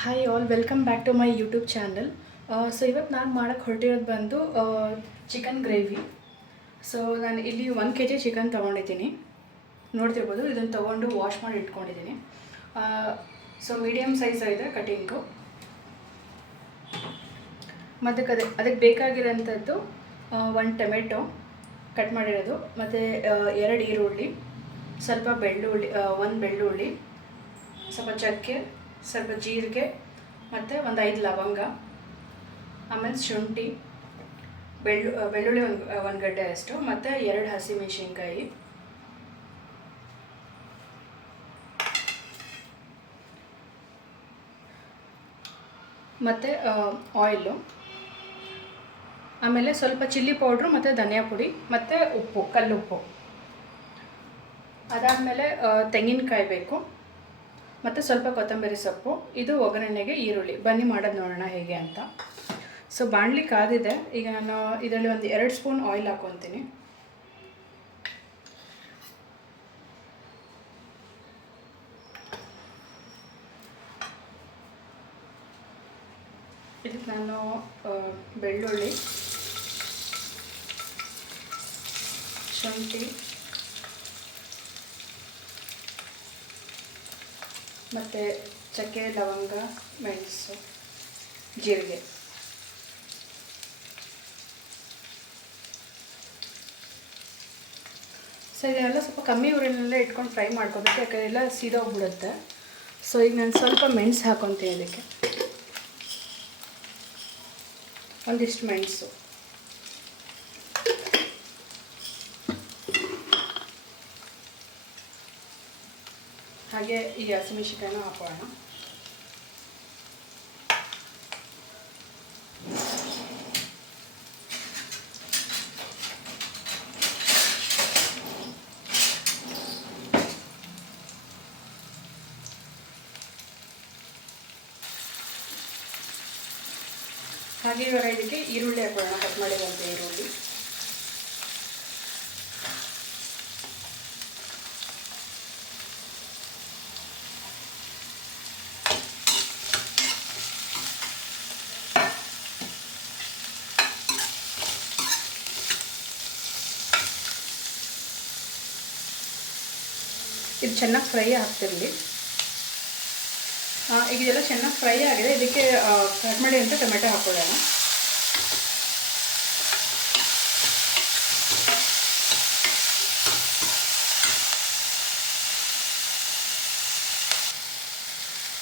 Hi all welcome back to my YouTube channel. So ಇವತ್ತು ನಾನು ಮಾಡೋಕ್ಕೆ ಹೊರಟಿರೋದು ಬಂದು ಚಿಕನ್ ಗ್ರೇವಿ. ಸೊ ನಾನು ಇಲ್ಲಿ 1 kg ಚಿಕನ್ ತೊಗೊಂಡಿದ್ದೀನಿ. ನೋಡ್ತಿರ್ಬೋದು, ಇದನ್ನು ತೊಗೊಂಡು ವಾಶ್ ಮಾಡಿ ಇಟ್ಕೊಂಡಿದ್ದೀನಿ. ಸೊ ಮೀಡಿಯಮ್ ಸೈಜ್ ಇದೆ ಕಟಿಂಗು. ಮತ್ತು ಅದಕ್ಕೆ ಬೇಕಾಗಿರೋಂಥದ್ದು 1 ಟೊಮೆಟೊ ಕಟ್ ಮಾಡಿರೋದು, ಮತ್ತು 2 ಈರುಳ್ಳಿ, ಸ್ವಲ್ಪ ಬೆಳ್ಳುಳ್ಳಿ, 1 ಬೆಳ್ಳುಳ್ಳಿ, ಸ್ವಲ್ಪ ಚಕ್ಕೆ, ಸ್ವಲ್ಪ ಜೀರಿಗೆ, ಮತ್ತು ಒಂದು 5 ಲವಂಗ, ಆಮೇಲೆ ಶುಂಠಿ, ಬೆಳ್ಳುಳ್ಳಿ ಒಂದು ಗಡ್ಡೆ ಅಷ್ಟು, ಮತ್ತು 2 ಹಸಿಮೆಣಸಿನ್ಕಾಯಿ, ಮತ್ತು ಆಯಿಲು, ಆಮೇಲೆ ಸ್ವಲ್ಪ ಚಿಲ್ಲಿ ಪೌಡ್ರು ಮತ್ತು ಧನಿಯಾ ಪುಡಿ ಮತ್ತು ಉಪ್ಪು, ಕಲ್ಲುಪ್ಪು. ಅದಾದಮೇಲೆ ತೆಂಗಿನಕಾಯಿ ಬೇಕು, ಮತ್ತು ಸ್ವಲ್ಪ ಕೊತ್ತಂಬರಿ ಸೊಪ್ಪು. ಇದು ಒಗ್ಗರಣೆಗೆ ಈರುಳ್ಳಿ. ಬನ್ನಿ ಮಾಡೋದು ನೋಡೋಣ ಹೇಗೆ ಅಂತ. ಸೊ ಬಾಣಲಿ ಕಾದಿದೆ. ಈಗ ನಾನು ಇದರಲ್ಲಿ ಒಂದು 2 ಸ್ಪೂನ್ ಆಯಿಲ್ ಹಾಕ್ಕೊತೀನಿ. ಇದಕ್ಕೆ ನಾನು ಬೆಳ್ಳುಳ್ಳಿ, ಶುಂಠಿ ಮತ್ತು ಚಕ್ಕೆ, ಲವಂಗ, ಮೆಣಸು, ಜೀರಿಗೆ. ಸೊ ಇದೆಲ್ಲ ಸ್ವಲ್ಪ ಕಮ್ಮಿ ಊರಿನಲ್ಲೇ ಇಟ್ಕೊಂಡು ಫ್ರೈ ಮಾಡ್ಕೋಬೇಕು, ಯಾಕಂದರೆ ಎಲ್ಲ ಸೀದೋಗ್ಬಿಡುತ್ತೆ. ಸೊ ಈಗ ನಾನು ಸ್ವಲ್ಪ ಮೆಣಸು ಹಾಕ್ಕೊತೀನಿ. ಇದಕ್ಕೆ ಒಂದಿಷ್ಟು ಮೆಣಸು, ಹಾಗೆ ಈ ಹಸಿಮೆಣಸಿನಕಾಯಿನ ಹಾಕೋಣ. ಹಾಗೆ ಇವಾಗ ಇದಕ್ಕೆ ಈರುಳ್ಳಿ ಹಾಕೋಣ, ಕಟ್ ಮಾಡಿದಂಥ ಈರುಳ್ಳಿ. ಇದು ಚೆನ್ನಾಗಿ ಫ್ರೈ ಆಗ್ತಿರಲಿ. ಈಗ ಇದೆಲ್ಲ ಚೆನ್ನಾಗಿ ಫ್ರೈ ಆಗಿದೆ. ಇದಕ್ಕೆ ಕಟ್ ಮಾಡಿ ಅಂತ ಟೊಮೆಟೊ ಹಾಕೊಳ್ಳೋಣ.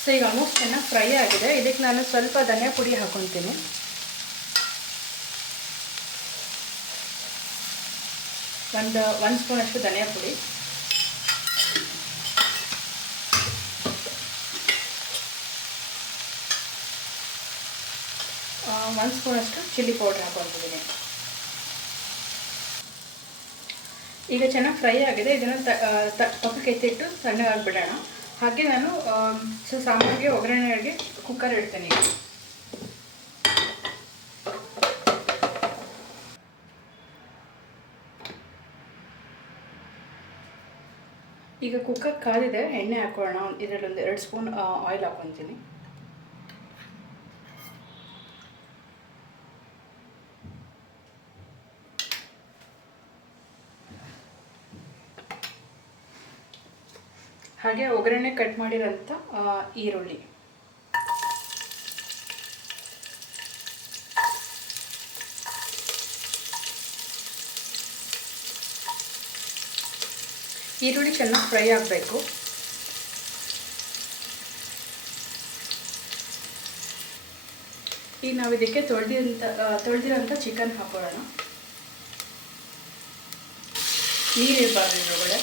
ಸೊ ಈಗ ಆಲ್ಮೋಸ್ಟ್ ಚೆನ್ನಾಗಿ ಫ್ರೈ ಆಗಿದೆ. ಇದಕ್ಕೆ ನಾನು ಸ್ವಲ್ಪ ಧನಿಯಾ ಪುಡಿ ಹಾಕೊತೀನಿ. ಒಂದು ಸ್ಪೂನ್ ಅಷ್ಟು ಧನಿಯಾ ಪುಡಿ, ಒಂದು ಸ್ಪೂನ್ ಅಷ್ಟು ಚಿಲ್ಲಿ ಪೌಡ್ರ್ ಹಾಕೊತಿದ್ದೀನಿ. ಈಗ ಚೆನ್ನಾಗಿ ಫ್ರೈ ಆಗಿದೆ. ಇದನ್ನು ಪಕ್ಕಕ್ಕೆ ಎತ್ತಿಟ್ಟು ಸಣ್ಣಗಾಗಿಬಿಡೋಣ. ಹಾಗೆ ನಾನು ಸಾಂಬಾರಿಗೆ ಒಗ್ಗರಣೆಗೆ ಕುಕ್ಕರ್ ಇಡ್ತೀನಿ. ಈಗ ಕುಕ್ಕರ್ ಕಾದಿದೆ. ಎಣ್ಣೆ ಹಾಕೋಣ. ಇದರಲ್ಲಿ ಒಂದು 2 ಸ್ಪೂನ್ ಆಯಿಲ್ ಹಾಕೊತೀನಿ. ಹಾಗೆ ಒಗ್ಗರಣೆ ಕಟ್ ಮಾಡಿರೋಂಥ ಈರುಳ್ಳಿ, ಈರುಳ್ಳಿ ಚೆನ್ನಾಗಿ ಫ್ರೈ ಆಗಬೇಕು. ಈಗ ನಾವು ಇದಕ್ಕೆ ತೊಳೆದಿರೋಂಥ ಚಿಕನ್ ಹಾಕೊಳ್ಳೋಣ. ನೀರಿರಬಾರ್ದು ಇದರೊಳಗಡೆ.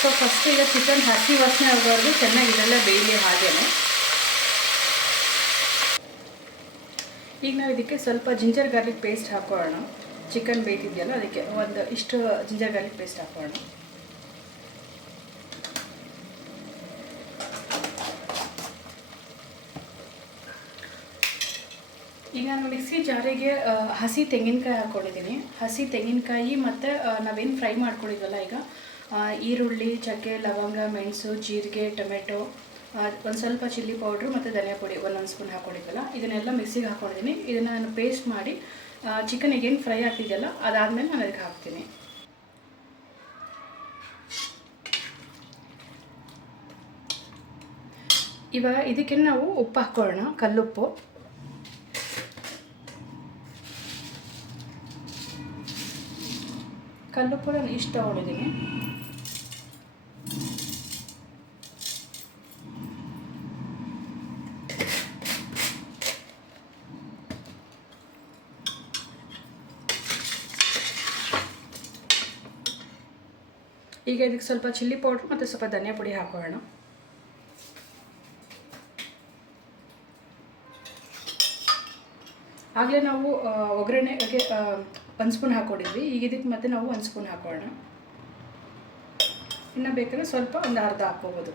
ಸೊ ಫಸ್ಟ್ ಈಗ ಚಿಕನ್ ಹಸಿ ವಾಸನೆ ಆಗೋವರೆಗೂ ಚೆನ್ನಾಗಿ ಇದೆಲ್ಲ ಬೇಯಲಿ. ಹಾಗೇನೆ ಈಗ ನಾವು ಇದಕ್ಕೆ ಸ್ವಲ್ಪ ಜಿಂಜರ್ ಗಾರ್ಲಿಕ್ ಪೇಸ್ಟ್ ಹಾಕೋಣ. ಚಿಕನ್ ಬೇಯ್ತಿದೆಯಲ್ಲ, ಅದಕ್ಕೆ ಒಂದು ಇಷ್ಟು ಜಿಂಜರ್ ಗಾರ್ಲಿಕ್ ಪೇಸ್ಟ್ ಹಾಕೋಣ. ಈಗ ನಾನು ಮಿಕ್ಸಿ ಜಾರಿಗೆ ಹಸಿ ತೆಂಗಿನಕಾಯಿ ಹಾಕ್ಕೊಂಡಿದ್ದೀನಿ. ಹಸಿ ತೆಂಗಿನಕಾಯಿ ಮತ್ತು ನಾವೇನು ಫ್ರೈ ಮಾಡ್ಕೊಂಡಿದ್ವಲ್ಲ ಈಗ ಈರುಳ್ಳಿ, ಚಕ್ಕೆ, ಲವಂಗ, ಮೆಣಸು, ಜೀರಿಗೆ, ಟೊಮೆಟೊ, ಒಂದು ಸ್ವಲ್ಪ ಚಿಲ್ಲಿ ಪೌಡ್ರು ಮತ್ತು ಧನಿಯಾ ಪುಡಿ ಒಂದೊಂದು ಸ್ಪೂನ್ ಹಾಕ್ಕೊಂಡಿದ್ವಲ್ಲ, ಇದನ್ನೆಲ್ಲ ಮಿಕ್ಸಿಗೆ ಹಾಕ್ಕೊಂಡಿದ್ದೀನಿ. ಇದನ್ನು ನಾನು ಪೇಸ್ಟ್ ಮಾಡಿ ಚಿಕನಿಗೆ ಏನು ಫ್ರೈ ಆಗ್ತಿದೆಯಲ್ಲ ಅದಾದಮೇಲೆ ನಾನು ಅದಕ್ಕೆ ಹಾಕ್ತೀನಿ. ಇವಾಗ ಇದಕ್ಕೆ ನಾವು ಉಪ್ಪು ಹಾಕ್ಕೊಳ್ಳೋಣ, ಕಲ್ಲುಪ್ಪು. ಕಲ್ಲುಪ್ಪು ನಾನು ಇಷ್ಟು ತೊಗೊಂಡಿದ್ದೀನಿ. ಈಗ ಇದಕ್ಕೆ ಸ್ವಲ್ಪ ಚಿಲ್ಲಿ ಪೌಡ್ರ್ ಮತ್ತು ಸ್ವಲ್ಪ ಧನಿಯಾ ಪುಡಿ ಹಾಕೋಣ. ಆಗಲೇ ನಾವು ಒಗ್ಗರಣೆಗೆ 1 ಸ್ಪೂನ್ ಹಾಕ್ಕೊಂಡಿದ್ವಿ. ಈಗ ಇದಕ್ಕೆ ಮತ್ತೆ ನಾವು 1 ಸ್ಪೂನ್ ಹಾಕೋಣ. ಇನ್ನು ಬೇಕಾದ್ರೆ ಸ್ವಲ್ಪ ಒಂದು ಅರ್ಧ ಹಾಕ್ಕೋಬೋದು.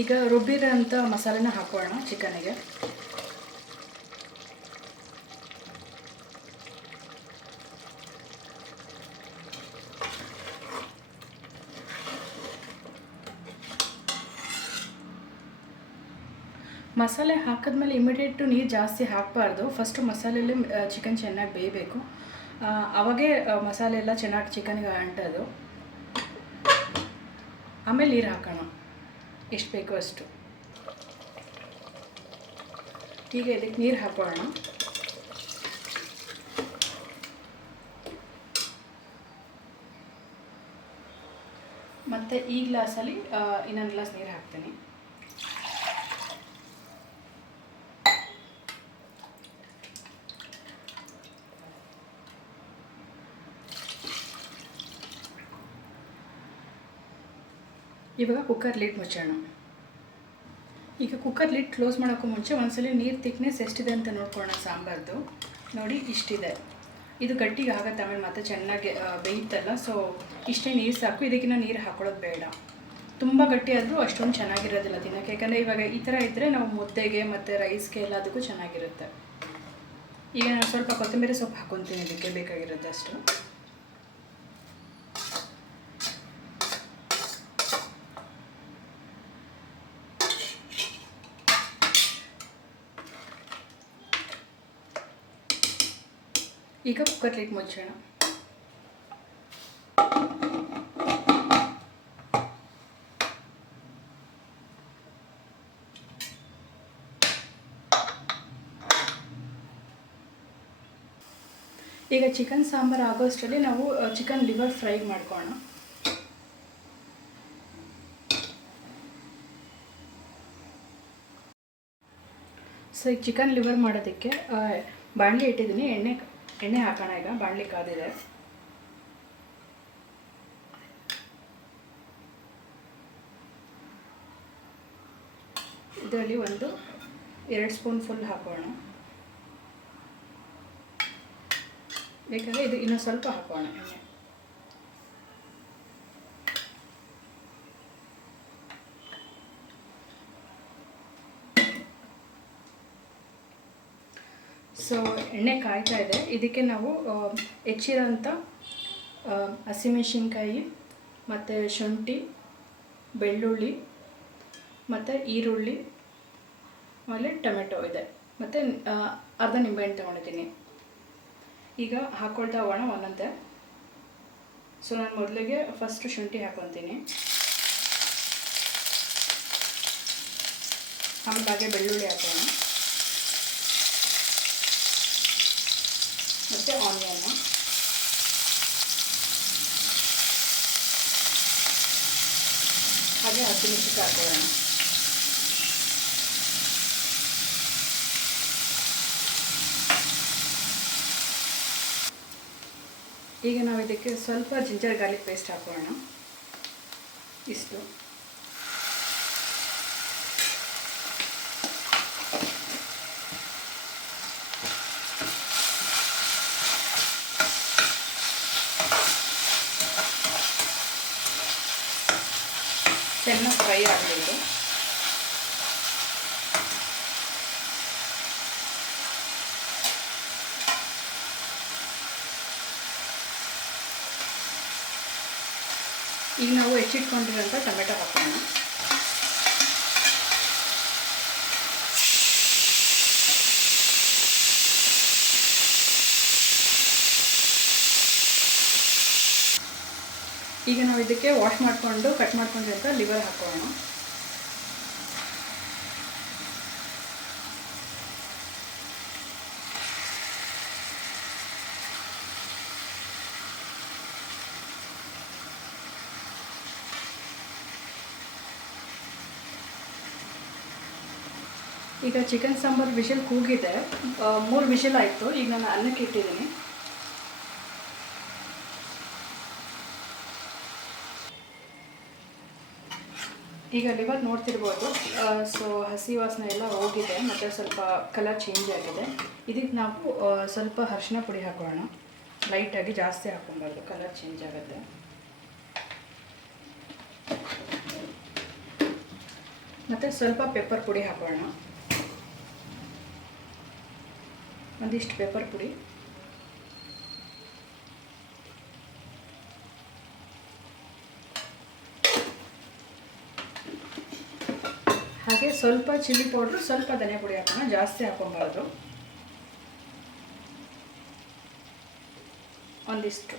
ಈಗ ರುಬ್ಬಿರೋಂಥ ಮಸಾಲೆನ ಹಾಕೋಣ ಚಿಕನಿಗೆ. ಮಸಾಲೆ ಹಾಕಿದ್ಮೇಲೆ ಇಮಿಡಿಯೇಟು ನೀರು ಜಾಸ್ತಿ ಹಾಕಬಾರ್ದು. ಫಸ್ಟು ಮಸಾಲೆಯಲ್ಲಿ ಚಿಕನ್ ಚೆನ್ನಾಗಿ ಬೇಯಬೇಕು, ಅವಾಗೇ ಮಸಾಲೆ ಎಲ್ಲ ಚೆನ್ನಾಗಿ ಚಿಕನ್ಗೆ ಅಂಟೋದು. ಆಮೇಲೆ ನೀರು ಹಾಕೋಣ ಎಷ್ಟು ಬೇಕೋ ಅಷ್ಟು. ಈಗ ಇದಕ್ಕೆ ನೀರು ಹಾಕೋಣ. ಮತ್ತು ಈ ಗ್ಲಾಸಲ್ಲಿ ಇನ್ನೊಂದು ಗ್ಲಾಸ್ ನೀರು ಹಾಕ್ತೀನಿ. ಇವಾಗ ಕುಕ್ಕರ್ ಲಿಡ್ ಮುಚ್ಚೋಣ. ಈಗ ಕುಕ್ಕರ್ ಲಿಡ್ ಕ್ಲೋಸ್ ಮಾಡೋಕ್ಕೂ ಮುಂಚೆ ಒಂದ್ಸಲ ನೀರು ಥಿಕ್ನೆಸ್ ಎಷ್ಟಿದೆ ಅಂತ ನೋಡ್ಕೊಳ್ಳೋಣ. ಸಾಂಬಾರ್ದು ನೋಡಿ ಇಷ್ಟಿದೆ. ಇದು ಗಟ್ಟಿಗೆ ಆಗುತ್ತೆ, ಆಮೇಲೆ ಮತ್ತೆ ಚೆನ್ನಾಗಿ ಬೇಯುತ್ತಲ್ಲ. ಸೊ ಇಷ್ಟೇ ನೀರು ಸಾಕು, ಇದಕ್ಕಿಂತ ನೀರು ಹಾಕೊಳ್ಳೋದು ಬೇಡ. ತುಂಬ ಗಟ್ಟಿ ಆದರೂ ಅಷ್ಟೊಂದು ಚೆನ್ನಾಗಿರೋದಿಲ್ಲ ತಿನ್ನೋಕ್ಕೆ. ಯಾಕಂದರೆ ಇವಾಗ ಈ ಥರ ಇದ್ದರೆ ನಾವು ಮುದ್ದೆಗೆ ಮತ್ತು ರೈಸ್ಗೆ ಎಲ್ಲದಕ್ಕೂ ಚೆನ್ನಾಗಿರುತ್ತೆ. ಈಗ ನಾನು ಸ್ವಲ್ಪ ಕೊತ್ತಂಬರಿ ಸೊಪ್ಪು ಹಾಕ್ಕೊತೀನಿ, ಇದಕ್ಕೆ ಬೇಕಾಗಿರುತ್ತೆ ಅಷ್ಟು. ಈಗ ಕುಕ್ಕರ್ ಲಿಡ್ ಮುಚ್ಚೋಣ. ಈಗ ಚಿಕನ್ ಸಾಂಬಾರು ಆಗೋಷ್ಟರಲ್ಲಿ ನಾವು ಚಿಕನ್ ಲಿವರ್ ಫ್ರೈ ಮಾಡ್ಕೋಣ. ಸೊ ಈಗ ಚಿಕನ್ ಲಿವರ್ ಮಾಡೋದಕ್ಕೆ ಬಾಣಲಿ ಇಟ್ಟಿದ್ದೀನಿ. ಎಣ್ಣೆ ಹಾಕೋಣ. ಈಗ ಬಾಣಲಿ ಕಾದಿದೆ. ಇದರಲ್ಲಿ 2 ಸ್ಪೂನ್ ಫುಲ್ ಹಾಕೋಣ. ಬೇಕಾದರೆ ಇದು ಇನ್ನೂ ಸ್ವಲ್ಪ ಹಾಕೋಣ ಎಣ್ಣೆ. ಸೊ ಎಣ್ಣೆ ಕಾಯ್ತಾ ಇದೆ. ಇದಕ್ಕೆ ನಾವು ಹೆಚ್ಚಿರೋಂಥ ಹಸಿಮೆಣಸಿನ್ಕಾಯಿ ಮತ್ತು ಶುಂಠಿ, ಬೆಳ್ಳುಳ್ಳಿ ಮತ್ತು ಈರುಳ್ಳಿ, ಆಮೇಲೆ ಟೊಮೆಟೊ ಇದೆ, ಮತ್ತು ಅರ್ಧ ನಿಂಬೆಹಣ್ಣು ತೊಗೊಂಡಿದ್ದೀನಿ. ಈಗ ಹಾಕ್ಕೊಳ್ತಾ ಹೋಗೋಣ ಒಂದೊಂದೇ. ಸೊ ನಾನು ಮೊದಲಿಗೆ ಫಸ್ಟು ಶುಂಠಿ ಹಾಕ್ಕೊತೀನಿ, ಆಮೇಲೆ ಹಾಗೆ ಬೆಳ್ಳುಳ್ಳಿ ಹಾಕೋಣ, ಮತ್ತು ಆನಿಯನ್ನು, ಹಾಗೆ ಹಸಿಮೆಣಸಿನಕಾಯಿ ಹಾಕೊಳ್ಳೋಣ. ಈಗ ನಾವು ಇದಕ್ಕೆ ಸ್ವಲ್ಪ ಜಿಂಜರ್ ಗಾರ್ಲಿಕ್ ಪೇಸ್ಟ್ ಹಾಕೋಣ. ಇಷ್ಟು. ಫ್ರೈ ಆಗಬೇಕು. ಈಗ ನಾವು ಹೆಚ್ಚಿಟ್ಕೊಂಡಿರೋಂಥ ಟೊಮೆಟೊ ಹಾಕೋಣ. ಈಗ ನಾವು ಇದಕ್ಕೆ ವಾಶ್ ಮಾಡಿಕೊಂಡು ಕಟ್ ಮಾಡ್ಕೊಂಡಿರೋಂಥ ಲಿವರ್ ಹಾಕೋಣ. ಈಗ ಚಿಕನ್ ಸಾಂಬಾರು ವಿಷಲ್ ಕೂಗಿದೆ, 3 ವಿಷಲ್ ಆಯಿತು. ಈಗ ನಾನು ಅನ್ನಕ್ಕೆ ಇಟ್ಟಿದ್ದೀನಿ. ಈಗ ಲಿವರ್ ನೋಡ್ತಿರ್ಬೋದು, ಸೊ ಹಸಿ ವಾಸನೆ ಎಲ್ಲ ಹೋಗಿದೆ ಮತ್ತು ಸ್ವಲ್ಪ ಕಲರ್ ಚೇಂಜ್ ಆಗಿದೆ. ಇದಕ್ಕೆ ನಾವು ಸ್ವಲ್ಪ ಅರಿಶಿನ ಪುಡಿ ಹಾಕೋಣ. ಲೈಟಾಗಿ, ಜಾಸ್ತಿ ಹಾಕೊಬಾರ್ದು, ಕಲರ್ ಚೇಂಜ್ ಆಗುತ್ತೆ. ಮತ್ತು ಸ್ವಲ್ಪ ಪೆಪ್ಪರ್ ಪುಡಿ ಹಾಕೋಣ, ಒಂದಿಷ್ಟು ಪೆಪ್ಪರ್ ಪುಡಿ. ಹಾಗೆ ಸ್ವಲ್ಪ ಚಿಲ್ಲಿ ಪೌಡ್ರು, ಸ್ವಲ್ಪ ಧನಿಯಾ ಪುಡಿ ಹಾಕೋಣ, ಜಾಸ್ತಿ ಹಾಕೊಬಾರ್ದು, ಒಂದಿಷ್ಟು.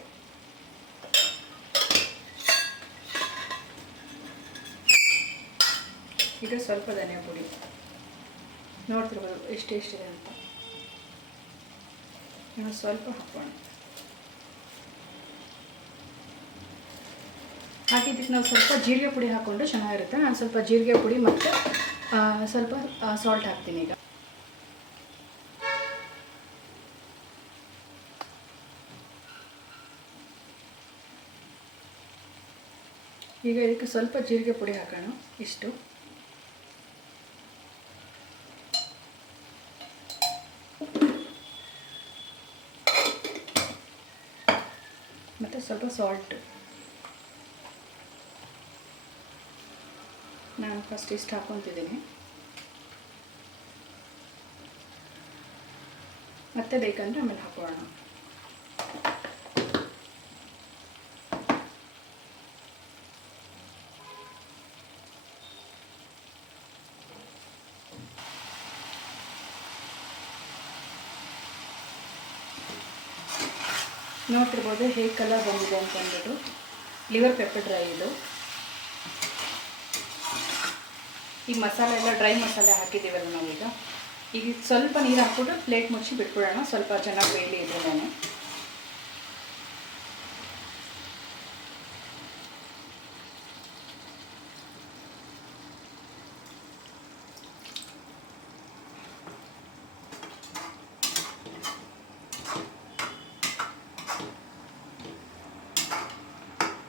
ಈಗ ಸ್ವಲ್ಪ ಧನಿಯಾ ಪುಡಿ ನೋಡ್ತಿರ್ಬೋದು ಎಷ್ಟೆಷ್ಟಿದೆ ಅಂತ. ಇನ್ನು ಸ್ವಲ್ಪ ಹಾಕೋಣ. ಹಾಗೆ ಇದಕ್ಕೆ ನಾವು ಸ್ವಲ್ಪ ಜೀರಿಗೆ ಪುಡಿ ಹಾಕ್ಕೊಂಡು ಚೆನ್ನಾಗಿರುತ್ತೆ. ನಾನು ಸ್ವಲ್ಪ ಜೀರಿಗೆ ಪುಡಿ ಮತ್ತು ಸ್ವಲ್ಪ ಸಾಲ್ಟ್ ಹಾಕ್ತೀನಿ. ಈಗ ಇದಕ್ಕೆ ಸ್ವಲ್ಪ ಜೀರಿಗೆ ಪುಡಿ ಹಾಕೋಣ, ಇಷ್ಟು. ಮತ್ತು ಸ್ವಲ್ಪ ಸಾಲ್ಟ್. ನಾನು ಫಸ್ಟ್ ಇಷ್ಟು ಹಾಕ್ಕೊತಿದ್ದೀನಿ, ಮತ್ತೆ ಬೇಕಂದರೆ ಆಮೇಲೆ ಹಾಕೋಣ. ನೋಡ್ತಿರ್ಬೋದು ಹೇಗೆ ಕಲರ್ ಬಂದಿದೆ ಅಂತ ಅಂದ್ಬಿಟ್ಟು. ಲಿವರ್ ಪೆಪ್ಪರ್ ಡ್ರೈ ಇದು. ಈಗ ಮಸಾಲೆ ಎಲ್ಲ ಡ್ರೈ ಮಸಾಲೆ ಹಾಕಿದ್ದೀವಲ್ಲ ನಾವೀಗ. ಈಗ ಸ್ವಲ್ಪ ನೀರು ಹಾಕ್ಬಿಟ್ಟು ಪ್ಲೇಟ್ ಮುಚ್ಚಿ ಬಿಟ್ಬಿಡೋಣ, ಸ್ವಲ್ಪ ಚೆನ್ನಾಗಿ ಬೇಯಲಿ ಇದ್ರೆ. ನಾನು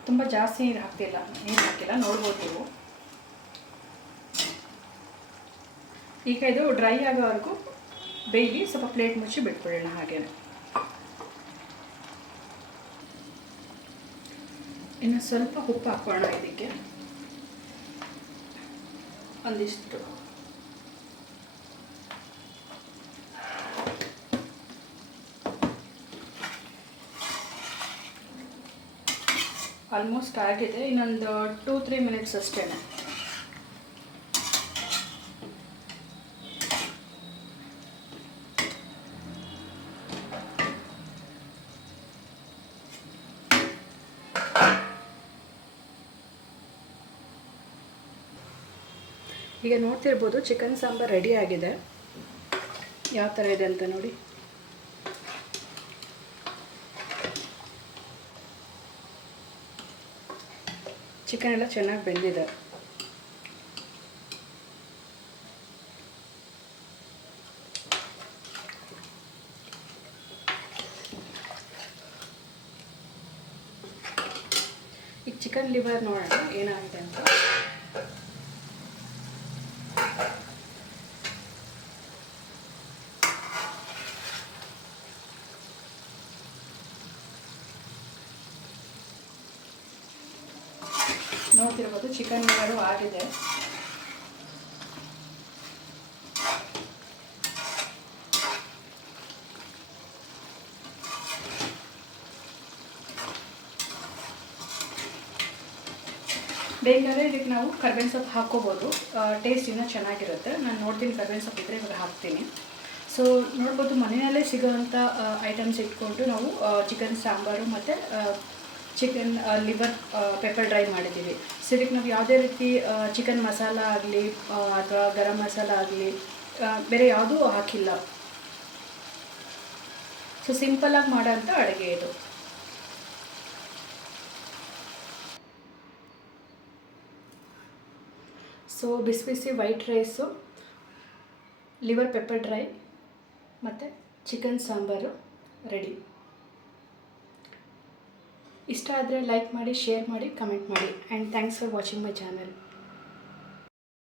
ತುಂಬ ಜಾಸ್ತಿ ನೀರು ಹಾಕಿಲ್ಲ, ನೋಡ್ಬೋದು ನೀವು. ಈಗ ಇದು ಡ್ರೈ ಆಗೋವರೆಗೂ ಬೇಯಲಿ, ಸ್ವಲ್ಪ ಪ್ಲೇಟ್ ಮುಚ್ಚಿ ಬಿಟ್ಬಿಡೋಣ. ಹಾಗೇನೆ ಇನ್ನು ಸ್ವಲ್ಪ ಉಪ್ಪು ಹಾಕೋಣ ಇದಕ್ಕೆ, ಒಂದಿಷ್ಟು. ಆಲ್ಮೋಸ್ಟ್ ಆಗಿದೆ, ಇನ್ನೊಂದು 2-3 ಮಿನಿಟ್ಸ್ ಅಷ್ಟೇ. ಈಗ ನೋಡ್ತಿರ್ಬೋದು ಚಿಕನ್ ಸಾಂಬಾರು ರೆಡಿ ಆಗಿದೆ. ಯಾವ ಥರ ಇದೆ ಅಂತ ನೋಡಿ. ಚಿಕನ್ ಎಲ್ಲ ಚೆನ್ನಾಗಿ ಬೆಂದಿದೆ. ಈಗ ಚಿಕನ್ ಲಿವರ್ ನೋಡೋಣ ಏನಾಗಿದೆ ಅಂತ. ನೋಡ್ತಿರ್ಬೋದು ಚಿಕನ್ ಲೇಯರು ಆಗಿದೆ. ಬೇಕಾದರೆ ಇದಕ್ಕೆ ನಾವು ಕರ್ಬೇವಿನ ಸೊಪ್ಪು ಹಾಕ್ಕೋಬೋದು, ಟೇಸ್ಟ್ ಇನ್ನೂ ಚೆನ್ನಾಗಿರುತ್ತೆ. ನಾನು ನೋಡ್ತೀನಿ ಕರ್ಬೇವಿನ ಸೊಪ್ಪು ಇದ್ದರೆ ಇವಾಗ ಹಾಕ್ತೀನಿ. ಸೊ ನೋಡ್ಬೋದು ಮನೆಯಲ್ಲೇ ಸಿಗೋವಂಥ ಐಟಮ್ಸ್ ಇಟ್ಕೊಂಡು ನಾವು ಚಿಕನ್ ಸಾಂಬಾರು ಮತ್ತು ಚಿಕನ್ ಲಿವರ್ ಪೆಪ್ಪರ್ ಡ್ರೈ ಮಾಡಿದ್ದೀವಿ. ಸೊ ಇದಕ್ಕೆ ನಾವು ಯಾವುದೇ ರೀತಿ ಚಿಕನ್ ಮಸಾಲ ಆಗಲಿ ಅಥವಾ ಗರಂ ಮಸಾಲ ಆಗಲಿ ಬೇರೆ ಯಾವುದೂ ಹಾಕಿಲ್ಲ. ಸೊ ಸಿಂಪಲಾಗಿ ಮಾಡೋಂಥ ಅಡುಗೆ ಇದು. ಸೊ ಬಿಸಿ ಬಿಸಿ white rice, liver pepper dry ಮತ್ತು ಚಿಕನ್ ಸಾಂಬಾರು ರೆಡಿ. ಇಷ್ಟ ಆದರೆ ಲೈಕ್ ಮಾಡಿ, ಶೇರ್ ಮಾಡಿ, ಕಮೆಂಟ್ ಮಾಡಿ. And thanks for watching my channel.